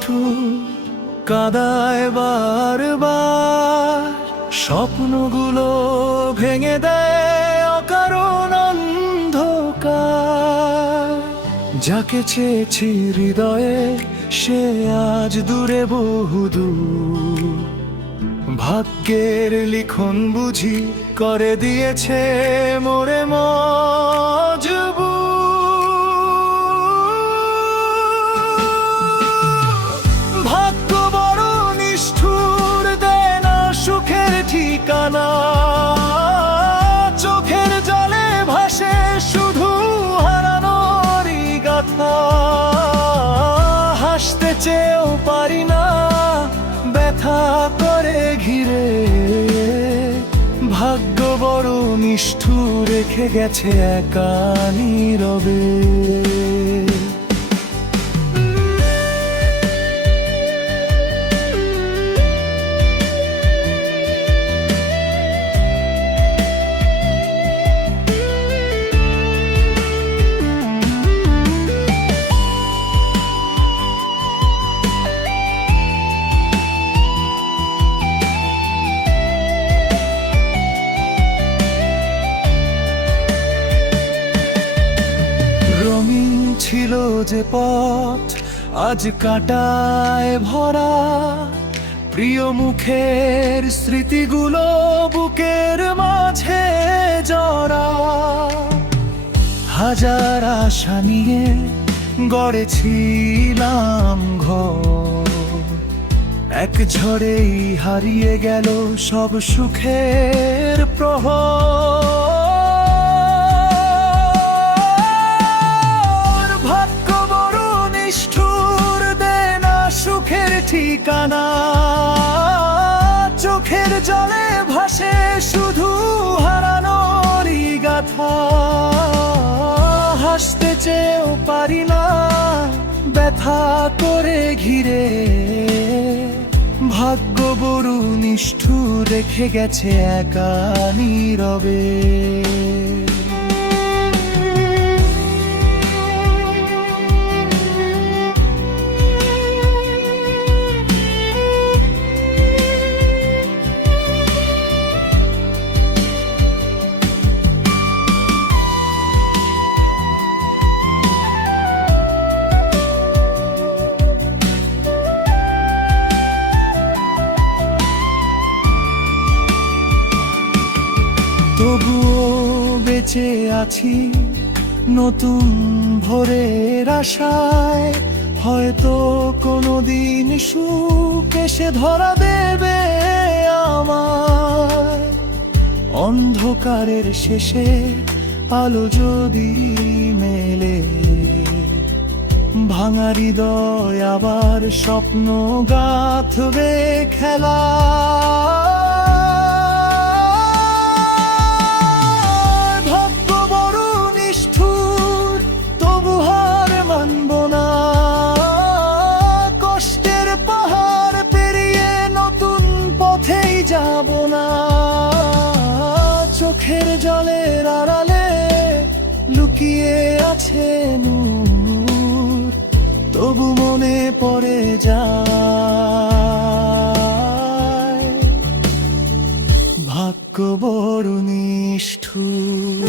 নিষ্ঠুর কাঁদায় বারবার, স্বপ্নগুলো ভেঙে দেয় অকারণ অন্ধকার। যাকে চেয়েছি হৃদয়ে সে আজ দূরে বহুদূর, ভাগ্যের লিখন বুঝি করে দিয়েছে মোরে মজবুর। ভাগ্য বড় নিষ্ঠুর, দেয় না সুখের ঠিকানা, চোখের জলে ভাসে শুধু হারানোরই গাথা। হাসতে চেয়েও পারি না, ব্যথা করে ঘিরে, ভাগ্য বড় নিষ্ঠুর রেখে গেছে একা নীরবে। ছিল যে পথ আজ কাঁটায় ভরা, প্রিয় মুখের স্মৃতিগুলো বুকের মাঝে জড়া। হাজার আশা নিয়ে গড়েছিলাম ঘর, এক ঝড়েই হারিয়ে গেল সব সুখের প্রহর। ঠিকানা, চোখের জলে ভাসে শুধু হারানোরই গাথা। হাসতে চেয়েও পারি না, ব্যথা করে ঘিরে, ভাগ্য বড় নিষ্ঠুর রেখে গেছে একা নীরবে। তবুও বেঁচে আছি নতুন ভোরের আশায়, হয়তো কোনোদিন সুখ এসে ধরা দেবে আমায়। অন্ধকারের শেষে আলো যদি মেলে, ভাঙা হৃদয় আবার স্বপ্ন গাঁথবে খেলা। যাব না, চোখের জলের আড়ালে লুকিয়ে আছে নূর, তবু মনে পড়ে যায় ভাগ্য বড় নিষ্ঠুর।